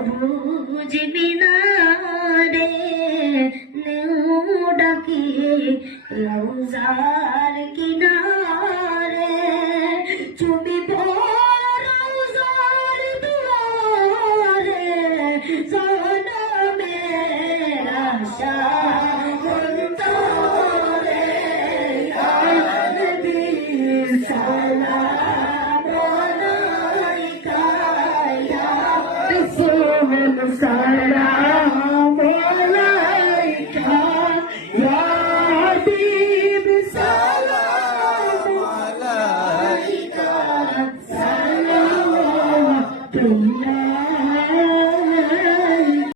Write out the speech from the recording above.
সবুজ মিনারে নেউ ডাকে রওজার কিনারে চুমিব রওজার দুয়ারে জনমের আশা